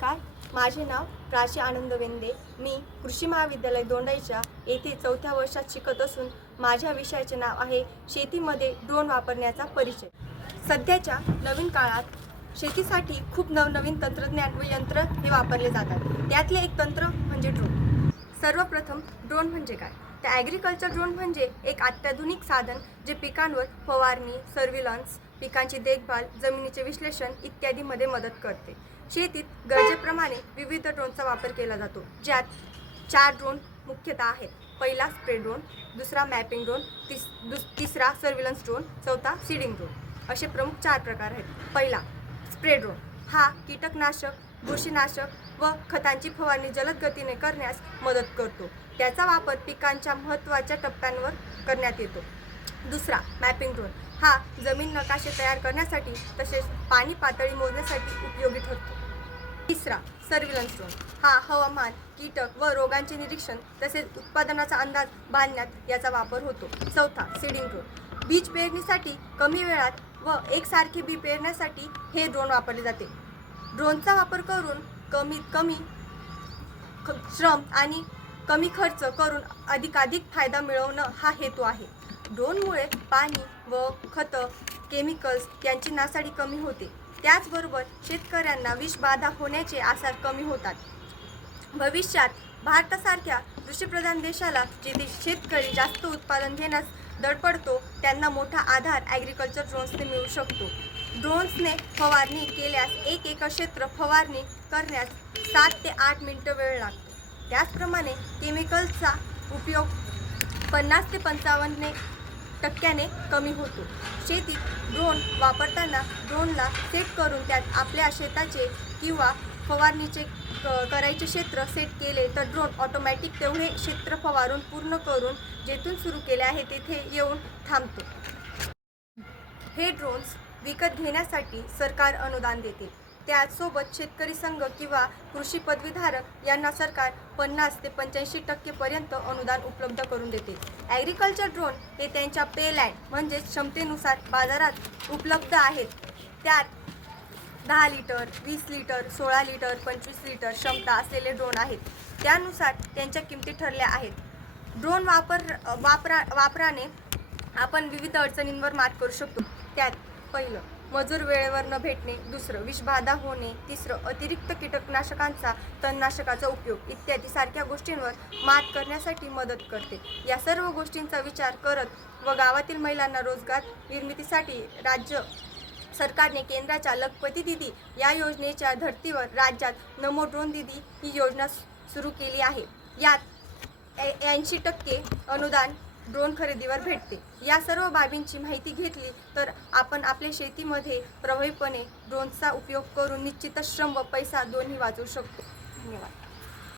नमस्कार. माझे नाव प्राची आनंद वेंदे. मी कृषी महाविद्यालय दोंडाईच्या येथे चौथ्या वर्षात शिकत असून माझ्या विषयाचे नाव आहे शेतीमध्ये ड्रोन वापरण्याचा परिचय. सध्याच्या नवीन काळात शेतीसाठी खूप नवनवीन तंत्रज्ञान व यंत्र हे वापरले जातात. त्यातले एक तंत्र म्हणजे ड्रोन सर्वप्रथम ड्रोन म्हणजे काय? तर ॲग्रिकल्चर ड्रोन म्हणजे एक अत्याधुनिक साधन जे पिकांवर फवारणी सर्व्हिलन्स पिकांची देखभाल जमिनीचे विश्लेषण इत्यादीमध्ये मदत करते. शेतीत गरजेप्रमाणे विविध ड्रोनचा वापर केला जातो ज्यात चार ड्रोन मुख्यतः आहेत. पहिला स्प्रे ड्रोन दुसरा मॅपिंग ड्रोन तिस दुस तिसरा सर्व्हिलन्स ड्रोन चौथा सीडिंग ड्रोन असे प्रमुख चार प्रकार आहेत. पहिला स्प्रे ड्रोन हा कीटकनाशक बुरशीनाशक व खतांची फवारणी जलद गतीने करण्यास मदत करतो. त्याचा वापर पिकांच्या महत्त्वाच्या टप्प्यांवर करण्यात येतो. दुसरा मॅपिंग ड्रोन हा जमीन नकाशे तयार करण्यासाठी तसेच पाणी पातळी मोजण्यासाठी उपयोगी ठरतो. तिसरा सर्व्हिलन्स ड्रोन हा हवामान कीटक व रोगांचे निरीक्षण तसेच उत्पादनाचा अंदाज बांधण्यात याचा वापर होतो. चौथा सीडिंग ड्रोन बीज पेरणीसाठी कमी वेळात व एकसारखे बी पेरण्यासाठी हे ड्रोन वापरले जाते. ड्रोनचा वापर करून कमीत कमी श्रम आणि कमी खर्च करून अधिकाधिक फायदा मिळवणं हा हेतू आहे. ड्रोनमुळे पाणी व खतं केमिकल्स यांची नासाडी कमी होते. त्याचबरोबर शेतकऱ्यांना विषबाधा होण्याचे आसार कमी होतात. भविष्यात भारतासारख्या कृषीप्रधान देशाला जिथे शेतकरी जास्त उत्पादन घेण्यास दडपडतो त्यांना मोठा आधार ॲग्रिकल्चर ड्रोन्सने मिळू शकतो. ड्रोन्सने फवारणी केल्यास एक एकर क्षेत्र फवारणी करण्यास सात ते आठ मिनटं वेळ लागतो. त्याचप्रमाणे केमिकल्सचा उपयोग पन्नास ते पंचावन्न टक्क्याने कमी होतो. शेतीत ड्रोन वापरताना ड्रोनला सेट करून त्यात आपल्या शेताचे किंवा फवारणीचे क- करायचे क्षेत्र सेट केले तर ड्रोन ऑटोमॅटिक तेवढे क्षेत्र फवारून पूर्ण करून जेथून सुरू केले आहे तेथे येऊन थांबतो. हे ड्रोन्स विकत घेण्यासाठी सरकार अनुदान देते. त्याचसोबत शेतकरी संघ किंवा कृषी पदवीधारक यांना सरकार पन्नास ते पंच्याऐंशी टक्केपर्यंत अनुदान उपलब्ध करून देते. ॲग्रिकल्चर ड्रोन हे त्यांच्या पेलँड म्हणजेच क्षमतेनुसार बाजारात उपलब्ध आहेत. त्यात दहा लिटर वीस लिटर सोळा लिटर पंचवीस लिटर क्षमता असलेले ड्रोन आहेत. त्यानुसार त्यांच्या किमती ठरल्या आहेत. ड्रोन वापर वापरा वापराने आपण विविध अडचणींवर मात करू शकतो. त्यात पहिलं मजूर वेळेवर न भेटणे दुसरं विषबाधा होणे तिसरं अतिरिक्त कीटकनाशकांचा तणनाशकाचा उपयोग इत्यादी सारख्या गोष्टींवर मात करण्यासाठी मदत करते. या सर्व गोष्टींचा विचार करत व गावातील महिलांना रोजगार निर्मितीसाठी राज्य सरकारने केंद्राच्या लखपती दिदी या योजनेच्या धर्तीवर राज्यात नमो ड्रोन दिदी ही योजना सुरू केली आहे. यात ऐंशी टक्के अनुदान ड्रोन खरेदीवर भेटते. या सर्व बाबींची माहिती घेतली तर आपण आपल्या शेतीमध्ये प्रभावीपणे ड्रोनचा उपयोग करून निश्चितच श्रम व पैसा दोन्ही वाचवू शकतो. धन्यवाद.